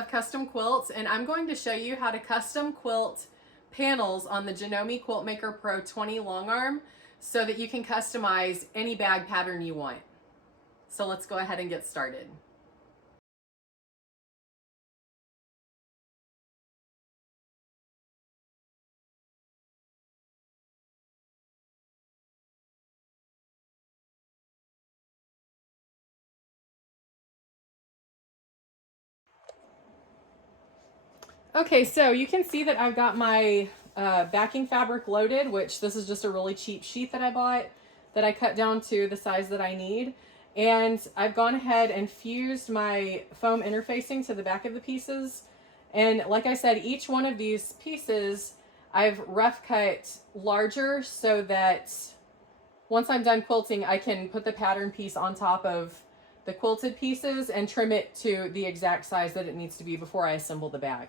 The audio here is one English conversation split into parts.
of custom quilts, and I'm going to show you how to custom quilt panels on the Janome QMP20 long arm so that you can customize any bag pattern you want. So let's go ahead and get started. Okay, so you can see that I've got my backing fabric loaded, which this is just a really cheap sheet that I bought that I cut down to the size that I need. And I've gone ahead and fused my foam interfacing to the back of the pieces. And like I said, each one of these pieces I've rough cut larger so that once I'm done quilting, I can put the pattern piece on top of the quilted pieces and trim it to the exact size that it needs to be before I assemble the bag.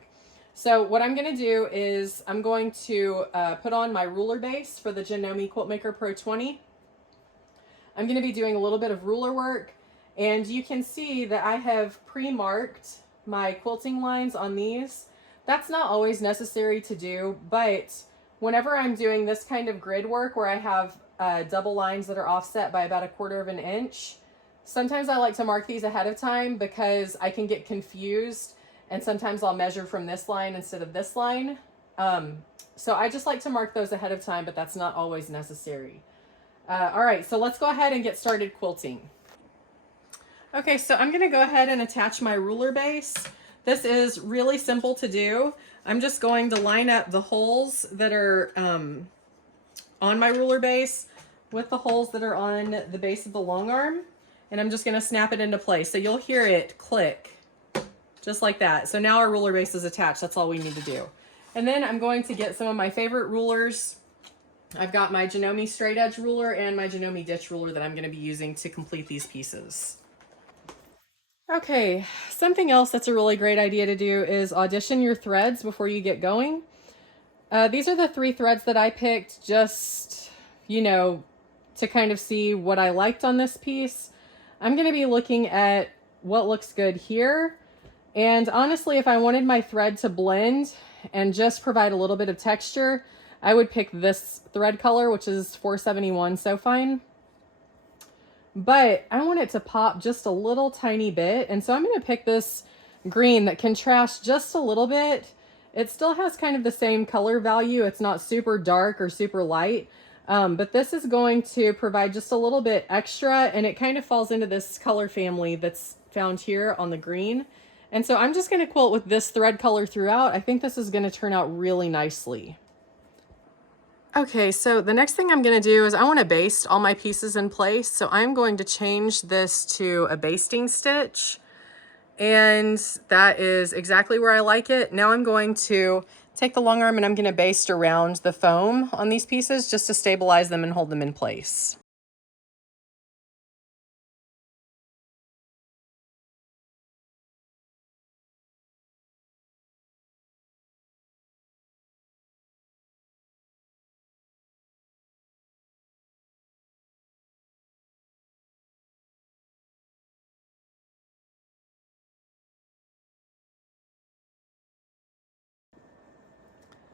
So what I'm going to do is I'm going to put on my ruler base for the Janome QMP20. I'm going to be doing a little bit of ruler work, and you can see that I have pre-marked my quilting lines on these. That's not always necessary to do, but whenever I'm doing this kind of grid work where I have double lines that are offset by about 1/4 of an inch, sometimes I like to mark these ahead of time because I can get confused. And sometimes I'll measure from this line instead of this line. So I just like to mark those ahead of time, but that's not always necessary. All right, so let's go ahead and get started quilting. Okay, so I'm gonna go ahead and attach my ruler base. This is really simple to do. I'm just going to line up the holes that are on my ruler base with the holes that are on the base of the long arm. And I'm just gonna snap it into place. So you'll hear it click. Just like that. So now our ruler base is attached. That's all we need to do. And then I'm going to get some of my favorite rulers. I've got my Janome straight edge ruler and my Janome ditch ruler that I'm going to be using to complete these pieces. Okay, something else that's a really great idea to do is audition your threads before you get going. These are the 3 threads that I picked just, you know, to kind of see what I liked on this piece. I'm going to be looking at what looks good here. And honestly, if I wanted my thread to blend and just provide a little bit of texture, I would pick this thread color, which is 471 So Fine. But I want it to pop just a little tiny bit. And so I'm going to pick this green that contrasts just a little bit. It still has kind of the same color value. It's not super dark or super light. But this is going to provide just a little bit extra, and it kind of falls into this color family that's found here on the green. And so I'm just going to quilt with this thread color throughout. I think this is going to turn out really nicely. Okay, so the next thing I'm going to do is I want to baste all my pieces in place. So I'm going to change this to a basting stitch. And that is exactly where I like it. Now I'm going to take the long arm and I'm going to baste around the foam on these pieces just to stabilize them and hold them in place.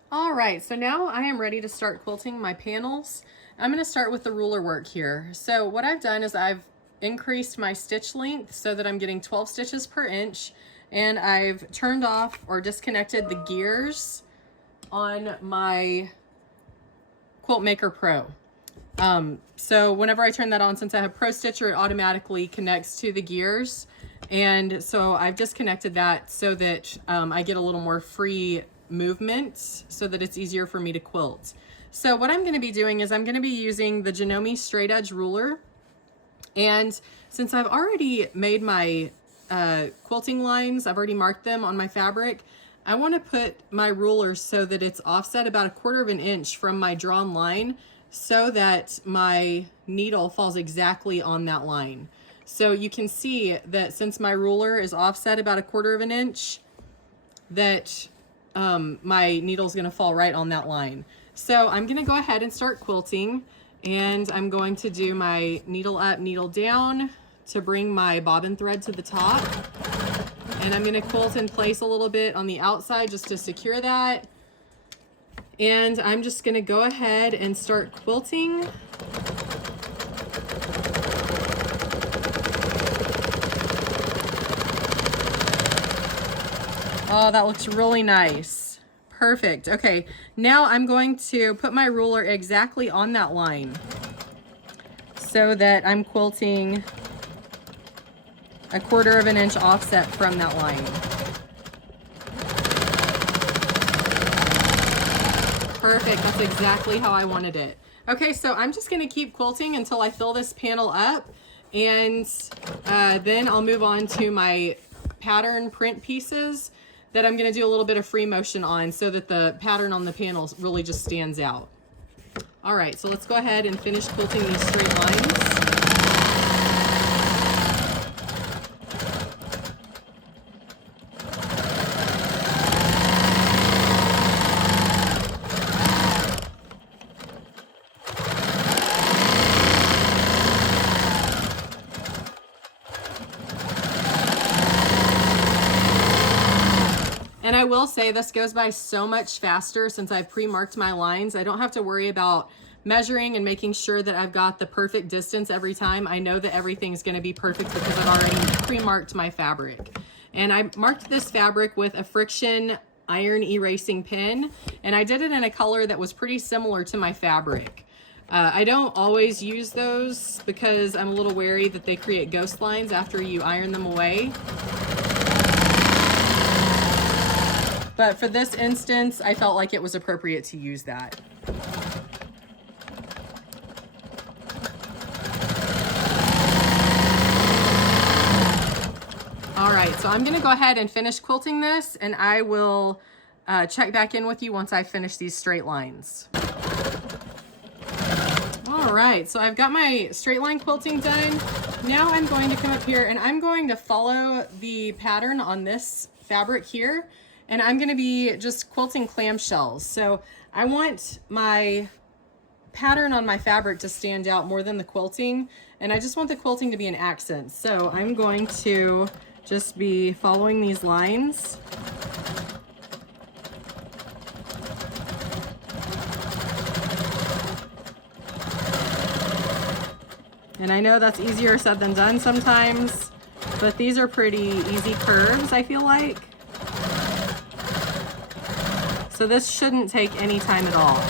All right, so now I am ready to start quilting my panels. I'm going to start with the ruler work here. So what I've done is I've increased my stitch length so that I'm getting 12 stitches per inch, and I've turned off or disconnected the gears on my Quilt Maker Pro. So whenever I turn that on, since I have Pro Stitcher, it automatically connects to the gears. And so I've disconnected that so that I get a little more free movement so that it's easier for me to quilt. So what I'm going to be doing is I'm going to be using the Janome straight edge ruler. And since I've already made my quilting lines, I've already marked them on my fabric, I want to put my ruler so that it's offset about 1/4 of an inch from my drawn line so that my needle falls exactly on that line. So you can see that since my ruler is offset about 1/4 of an inch, that my needle's going to fall right on that line. So I'm going to go ahead and start quilting, and I'm going to do my needle up, needle down to bring my bobbin thread to the top. And I'm gonna quilt in place a little bit on the outside just to secure that. And I'm just gonna go ahead and start quilting. Oh, that looks really nice. Perfect. Okay, now I'm going to put my ruler exactly on that line so that I'm quilting a 1/4 of an inch offset from that line. Perfect, that's exactly how I wanted it. Okay, so I'm just gonna keep quilting until I fill this panel up, and then I'll move on to my pattern print pieces that I'm gonna do a little bit of free motion on so that the pattern on the panels really just stands out. All right, so let's go ahead and finish quilting these straight lines. And I will say this goes by so much faster since I've pre-marked my lines. I don't have to worry about measuring and making sure that I've got the perfect distance every time. I know that everything's gonna be perfect because I've already pre-marked my fabric. And I marked this fabric with a friction iron erasing pen, and I did it in a color that was pretty similar to my fabric. I don't always use those because I'm a little wary that they create ghost lines after you iron them away. But for this instance, I felt like it was appropriate to use that. All right, so I'm gonna go ahead and finish quilting this, and I will check back in with you once I finish these straight lines. All right, so I've got my straight line quilting done. Now I'm going to come up here and I'm going to follow the pattern on this fabric here, and I'm gonna be just quilting clamshells. So I want my pattern on my fabric to stand out more than the quilting, and I just want the quilting to be an accent. So I'm going to just be following these lines. And I know that's easier said than done sometimes, but these are pretty easy curves, I feel like. So this shouldn't take any time at all.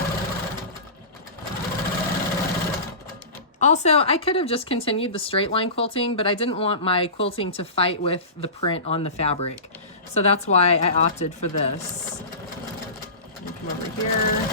Also, I could have just continued the straight line quilting, but I didn't want my quilting to fight with the print on the fabric. So that's why I opted for this. Come over here.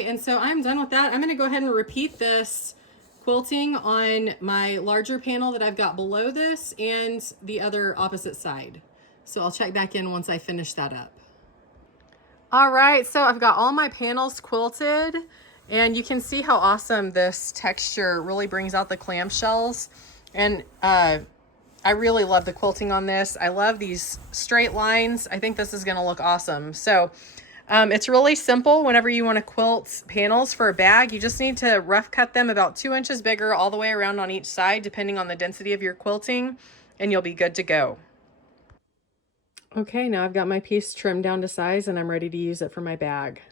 And so I'm done with that. I'm going to go ahead and repeat this quilting on my larger panel that I've got below this and the other opposite side. So I'll check back in once I finish that up. All right, so I've got all my panels quilted, and you can see how awesome this texture really brings out the clamshells. And I really love the quilting on this. I love these straight lines. I think this is going to look awesome. So it's really simple. Whenever you want to quilt panels for a bag, you just need to rough cut them about 2 inches bigger all the way around on each side, depending on the density of your quilting, and you'll be good to go. Okay, now I've got my piece trimmed down to size and I'm ready to use it for my bag.